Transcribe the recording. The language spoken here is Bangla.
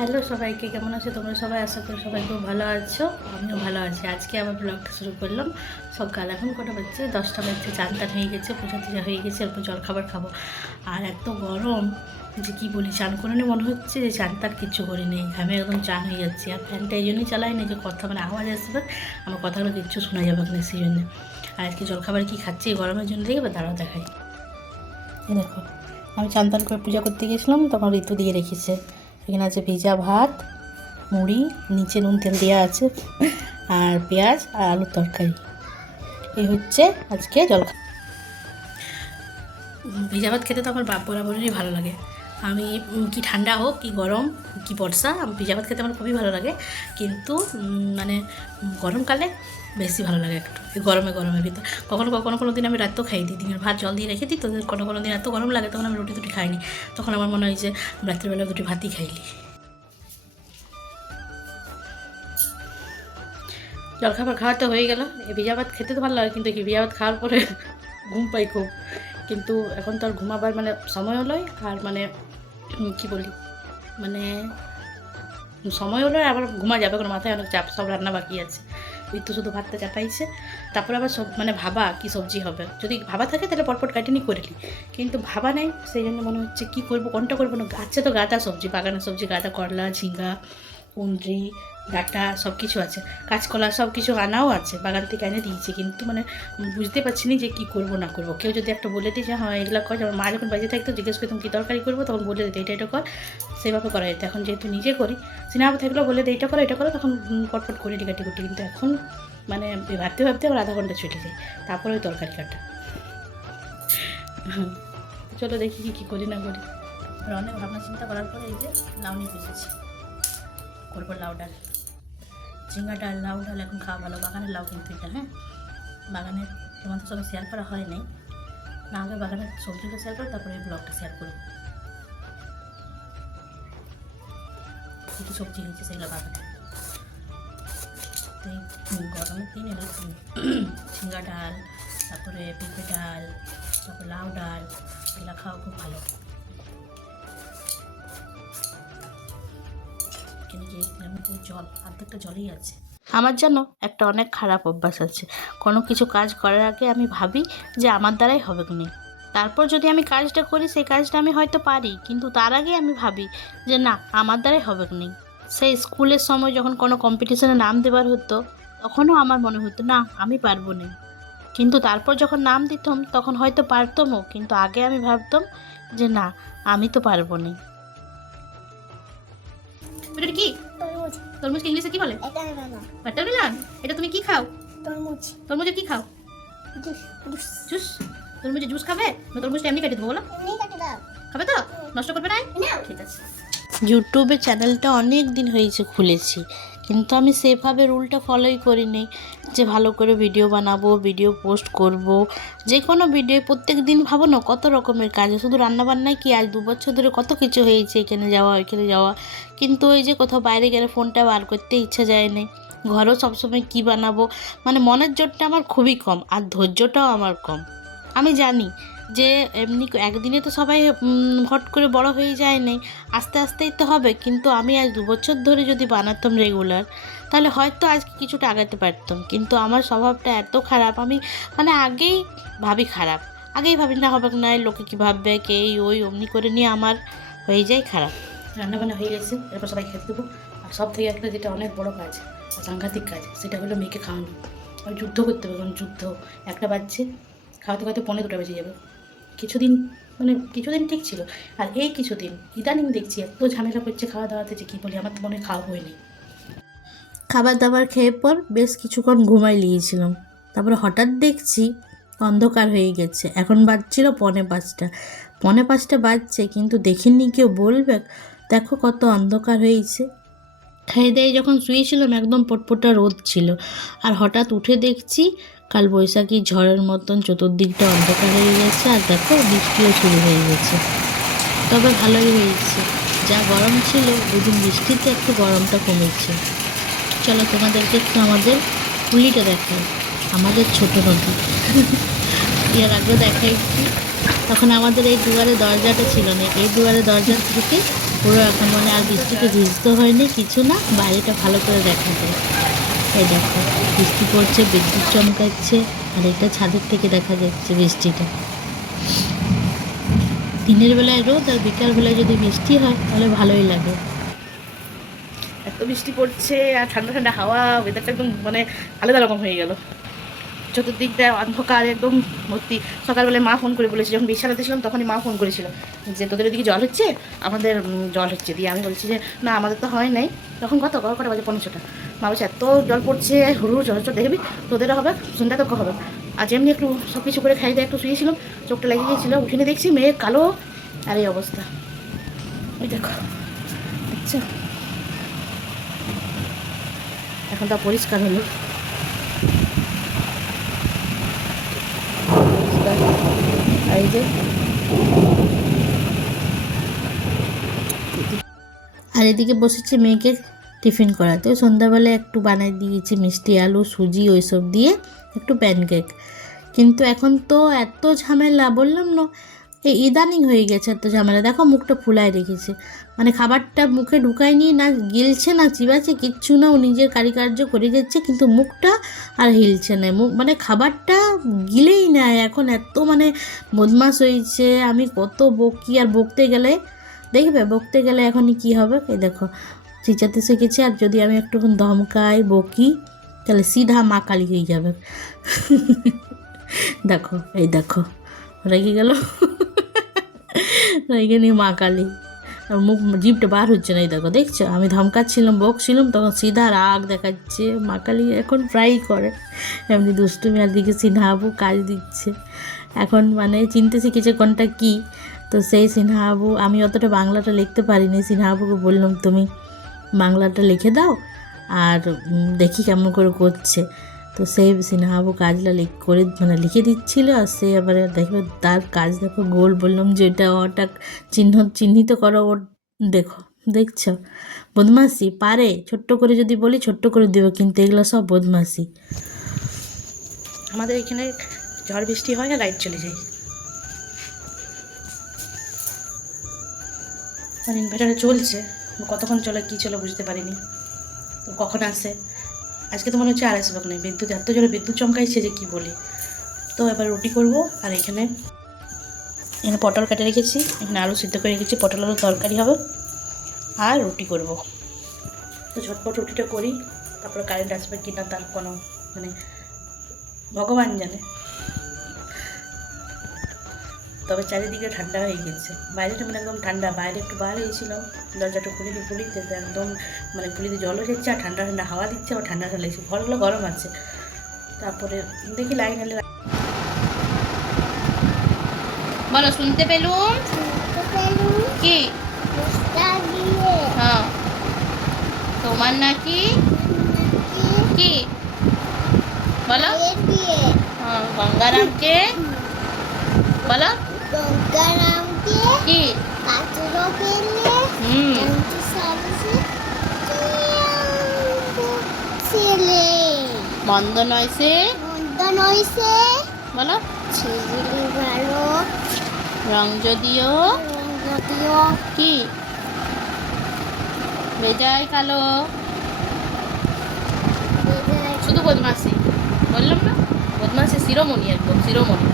হ্যালো সবাইকে, কেমন আছো তোমরা সবাই? আশা করি সবাই খুব ভালো আছো, আমিও ভালো আছি। আজকে আমার ব্লগটা শুরু করলাম সকাল। এখন কটা বাজছে? 10টা বাজছে। চান টান হয়ে গেছে, পূজা টুজা হয়ে গেছে, অল্প জল খাবার খাবো। আর এত গরম যে কি বলি, চান করে নিয়ে মনে হচ্ছে যে চান তার কিচ্ছু করে নেই, ঘামে একদম চান হয়ে যাচ্ছে। আর ফ্যানটা এই জন্যই চালাই না যে কথা মানে আওয়াজ আসবে, আমার কথাগুলো কিচ্ছু শোনা যাবে না, সেই জন্য। আর আজকে জলখাবার কী খাচ্ছি এই গরমের জন্য দেখে বা দাঁড়াও দেখাই। এই দেখো, আমি চান টান করে পূজা করতে গেছিলাম, তখন ঋতু দিয়ে রেখেছে। এখানে আছে ভিজা ভাত, মুড়ি, নিচে নুন তেল দেওয়া আছে, আর পেঁয়াজ আর আলুর তরকারি। এই হচ্ছে আজকে জলখাবার। ভিজা ভাত খেতে তো আমার বরাবরই ভালো লাগে। আমি কি ঠান্ডা হোক কি গরম কি বর্ষা, ভিজা ভাত খেতে আমার খুবই ভালো লাগে। কিন্তু মানে গরমকালে বেশি ভালো লাগে একটু, এই গরমের ভিতর। কোনো দিন আমি রাতেও খাই দিই, দিনের ভাত জল দিয়ে রেখে দিই। তো কোনো দিন এত গরম লাগে তখন আমি রুটি টুটি খাইনি, তখন আমার মনে হয় যে রাত্রিবেলা দুটি ভাতই খাইলি। জলখাবার খাওয়া তো হয়ে গেল। এই ভিজা ভাত খেতে তো ভালো লাগে, কিন্তু কি ভিজা ভাত খাওয়ার পরে ঘুম পাই খুব। কিন্তু এখন তো আর ঘুমাবার মানে সময় হলোই, আর মানে কি বলি, মানে সময় হলো আবার ঘুমা যাবে, কোনো মাথায় অনেক চাপ, সব রান্না বাকি আছে। ঋতু শুধু ভাতটা চাপাইছে, তারপরে আবার সব মানে ভাবা কি সবজি হবে। যদি ভাবা থাকে তাহলে পটপট কাটিনি করে নিই, কিন্তু ভাবা নেই, সেই জন্য মনে হচ্ছে কী করবো, কোনটা করবো না। আছে তো গাঁদা সবজি, বাগানের সবজি, গাঁদা, করলা, ঝিঙ্গা, কুঁদরি, ডাঁটা সব কিছু আছে, কাঁচকলা সব কিছু আনাও আছে, বাগান থেকে এনে দিয়েছি। কিন্তু মানে বুঝতে পারছি না যে কী করবো না করবো। কেউ যদি একটা বলে দিই যে হ্যাঁ এগুলো কর, যেমন মা যখন বাজে থাকতো জিজ্ঞেস করতাম কী তরকারি করবো, তখন বলে দিতে এটা কর, সেভাবে করা যেত। এখন যেহেতু নিজে করি, সিনেমা থাকলেও বলে দিই এটা করো, তখন পটপট করে কাটি কুটি। কিন্তু এখন মানে ভাবতে ভাবতে আমার আধা ঘন্টা চলে যায়, তারপরে ওই তরকারি কাটা। চলো দেখি কী করি না করি। অনেক ভাবনা চিন্তা করার পরে এই যে লাউ নিয়ে বুঝেছি, করবো লাউ ডাল, ঝিঙ্গা ডাল, লাউ ডাল। এখন খাওয়া ভালো, বাগানের লাউ কিন্তু এটা। হ্যাঁ, বাগানের তোমাদের সঙ্গে শেয়ার করা হয় নাই, না আগে বাগানের সবজিটা শেয়ার করে তারপরে এই ব্লগটা শেয়ার করবো। কী কী সবজি হয়েছে সেগুলো বাগানে। তো এই গরমের দিন এগুলো ঝিঙ্গা ডাল, তারপরে পেঁপে ডাল, তারপর লাউ ডাল, এগুলো খাওয়া খুব ভালো। এখানে যে জল, অর্ধেকটা জলেই আছে। আমার যেন একটা অনেক খারাপ অভ্যাস আছে, কোনো কিছু কাজ করার আগে আমি ভাবি যে আমার দ্বারাই হবে কি নেই। তারপর যদি আমি কাজটা করি, সেই কাজটা আমি হয়তো পারি, কিন্তু তার আগে আমি ভাবি যে না আমার দ্বারাই হবে কি নেই। সেই স্কুলের সময় যখন কোনো কম্পিটিশনে নাম দেবার হতো, তখনও আমার মনে হতো না আমি পারবো না। কিন্তু তারপর যখন নাম দিতাম তখন হয়তো পারতামও, কিন্তু আগে আমি ভাবতাম যে না আমি তো পারবো না। এটা কি? তরমুজ। তরমুজকে ইংলিশে কি বলে? ওয়াটারমেলন। এটা তুমি কি খাও? তরমুজ। তরমুজে কি খাও? জুস। জুস? তরমুজের জুস খাবে না তরমুজটা এমনি কেটে দেবো? বলো। এমনি কেটে দাও। খাবে তো? নষ্ট করবে না? ঠিক আছে। ইউটিউবে চ্যানেলটা অনেক দিন হয়েছে খুলেছি, কিন্তু আমি সেভাবে রুলটা ফলোই করিনি যে ভালো করে ভিডিও বানাবো, ভিডিও পোস্ট করব। যে কোনো ভিডিও প্রত্যেক দিন ভাবো না কত রকমের কাজ, শুধু রান্নাবান্নায় কি আজ 2 বছর ধরে কত কিছু হয়েছে, এখানে যাওয়া ওইখানে যাওয়া। কিন্তু ওই যে কোথাও বাইরে গেলে ফোনটা বার করতে ইচ্ছা যায় না, ঘরেও সবসময় কি বানাবো, মানে মনের জোরটা আমার খুবই কম, আর ধৈর্যটাও আমার কম। আমি জানি যে এমনি একদিনে তো সবাই হট করে বড় হয়ে যায় নাই, আস্তে আস্তেই তো হবে। কিন্তু আমি আজ 2 বছর ধরে যদি বানাতাম রেগুলার, তাহলে হয়তো আজকে কিছুটা আগাতে পারতাম। কিন্তু আমার স্বভাবটা এত খারাপ, আমি মানে আগেই ভাবি খারাপ, আগেই ভাবি না হবে না, লোকে কী ভাববে, কে ওই অমনি করে নিয়ে আমার হয়ে যায় খারাপ। রান্নাবান্না হয়ে গেছে, এরপর সবাই খেতে দেবো। আর সব থেকে একটা যেটা অনেক বড় কাজ, সাংঘাতিক কাজ, সেটা হলো মেয়েকে খাওয়ানো। আমি যুদ্ধ করতে হবে, কারণ যুদ্ধ। একটা বাজছে, খাওয়াতে খাওয়াতে 1:45 বেজে যাবে। কিছুদিন ঠিক ছিল, আর এই কিছুদিন ইদানিং দেখছি এত ঝামেলা করছে খাওয়া দাওয়াতে যে কী বলি, আমার তো মনে খাওয়া হয়নি। খাবার দাবার খেয়ে পর বেশ কিছুক্ষণ ঘুমাই নিয়েছিলাম, তারপরে হঠাৎ দেখছি অন্ধকার হয়ে গেছে। এখন বাজছিল 4:45। 4:45 বাজছে, কিন্তু দেখিনি কেউ বলবে দেখো কত অন্ধকার হয়েছে। খেয়ে দেয়ে যখন শুয়েছিলাম একদম পটপটা রোদ ছিল, আর হঠাৎ উঠে দেখছি কাল বৈশাখী ঝড়ের মতন চতুর্দিকটা অন্ধকার হয়ে গেছে, আর দেখো বৃষ্টিও শুরু হয়ে গেছে। তবে ভালোই হয়েছে, যা গরম ছিল 2 দিন বৃষ্টিতে একটু গরমটা কমেছে। চলো তোমাদেরকে একটু আমাদের পুলিটা দেখাই, আমাদের ছোট নদী। এর আগে দেখাইছি, তখন আমাদের এই দুয়ারে দরজাটা ছিল না, এই দুয়ারে দরজা থেকে পুরো এখন মানে আর বৃষ্টিতে ভিজতে হয়নি কিছু না, বাইরেটা ভালো করে দেখা যায়। এই দেখো বৃষ্টি পড়ছে, বিদ্যুৎ চমকাচ্ছে, আর এটা ছাদের থেকে দেখা যাচ্ছে বৃষ্টিটা। দিনের বেলায় রোদ আর বিকাল বেলায় যদি বৃষ্টি হয় তাহলে ভালোই লাগে। এত বৃষ্টি পড়ছে আর ঠান্ডা ঠান্ডা হাওয়া, ওয়েদারটা একদম মানে আলাদা রকম হয়ে গেল। চতুর্দিকটা অন্ধকার একদম ভর্তি। সকালবেলায় মা ফোন করে বলেছে, যখন বিশালাতে ছিলাম তখনই মা ফোন করেছিল যে তোদের ওদিকে জল হচ্ছে, আমাদের জল হচ্ছে। দিয়ে আমি বলছি যে না আমাদের তো হয় নাই। তখন কটা বাজে 5:30। মা বলছে এত জল পড়ছে, হুড়ু জল দেখবি তোদেরও হবে, সন্ধ্যা তো হবে। আজ এমনি একটু সব কিছু করে খাই দিয়ে একটু শুয়েছিলাম, চোখটা লেগে গিয়েছিলো, উঠিনে দেখছি মেয়ে কালো আর এই অবস্থা। ওই দেখো দেখছো, এখন তা পরিষ্কার হলো। এই যে আর এদিকে বসেছে মেয়েকে টিফিন করাতে। সন্ধ্যাবেলায় একটু বানাই দিয়েছি মিষ্টি আলু সুজি ওইসব দিয়ে একটু প্যানকেক। কিন্তু এখন তো এত ঝামেলা, বললাম না এই ইদানিং হয়ে গেছে এত ঝামেলা। দেখো মুখটা ফুলায় রেখেছে, মানে খাবারটা মুখে ঢুকায়নি, না গিলছে না চিবাচ্ছে, কিচ্ছু না, ও নিজের কারিকার্য করে যাচ্ছে, কিন্তু মুখটা আর হিলছে না। মুখ মানে খাবারটা গিলেই নেয় এখন, এত মানে বদমাশ হয়েছে। আমি কত বকি, আর বকতে গেলে দেখবে, বকতে গেলে এখনই কী হবে এই দেখো চিচাতে শিখেছে। আর যদি আমি একটুক্ষণ ধমকাই বকি তাহলে সিধা মা কালী হয়ে যাবে। দেখো এই দেখো রেগে গেল, রেগে নিয়ে মা কালী, মুখ জিভটা বার হচ্ছে না। এই দেখো দেখছো, আমি ধমকাচ্ছিলাম বকছিলাম তখন সিধা রাগ দেখাচ্ছে। মা কালী এখন প্রায়ই করে এমনি দুষ্টুমি। আর দিকে সিনহাবু কাজ দিচ্ছে, এখন মানে চিনতে শিখেছে কোনটা কী। তো সেই সিনহাবু, আমি অতটা বাংলাটা লিখতে পারিনি, সিনহাবুকে বললাম তুমি বাংলাটা লিখে দাও আর দেখি কেমন করে করছে। তো সেই সিনহাবু কাজটা করে মানে লিখে দিচ্ছিল, আর সে আবার দেখবে তার কাজ দেখো গোল, বললাম যে এটা ওটা চিহ্নিত করো, ওর দেখো দেখছো বদমাসি পারে। ছোট্ট করে যদি বলি ছোট্ট করে দেবো, কিন্তু এগুলো সব বদমাসি। আমাদের এখানে ঝড় বৃষ্টি হয় আর লাইট চলে যায়, মানে ইনভার্টারে চলছে, কতক্ষণ চলে কী চলে বুঝতে পারিনি, তো কখন আসে। আজকে তো মনে হচ্ছে আর আসবে না, বিদ্যুৎ এত জোরে বিদ্যুৎ চমকাইছে যে কি বলি। তো এবার রুটি করব, আর এখানে পটল কেটে রেখেছি, এখানে আলু সিদ্ধ করে রেখেছি, পটল আলু তরকারি হবে আর রুটি করব। তো ঝটপট রুটিটা করি, তারপরে কারেন্ট আসবে কি না তার কোনো মানে ভগবান জানে। তবে চারিদিকে ঠান্ডা হয়ে গেছে, বাইরেটা মানে একদম ঠান্ডা। বাইরে একটু বার হয়েছিলাম, দরজাটা পুলিতে একদম মানে পুলিতে জলও যাচ্ছে আর ঠান্ডা ঠান্ডা হাওয়া দিচ্ছে, আবার ঠান্ডা ঠান্ডা লাগছে, ঘরগুলো গরম আছে। তারপরে দেখি লাইন এলে। বলো শুনতে পেলুম কি? হ্যাঁ তোমার নাকি কি বলো? হ্যাঁ গঙ্গারামকে বলো, গঙ্গারামকে কি মন্দ নয় সে বলো, ছেলে ভালো রং যদিও কি বেজায় কালো, শুধু বদমাসি। বললাম না বদমাসি শিরোমণি, একদম শিরোমণি।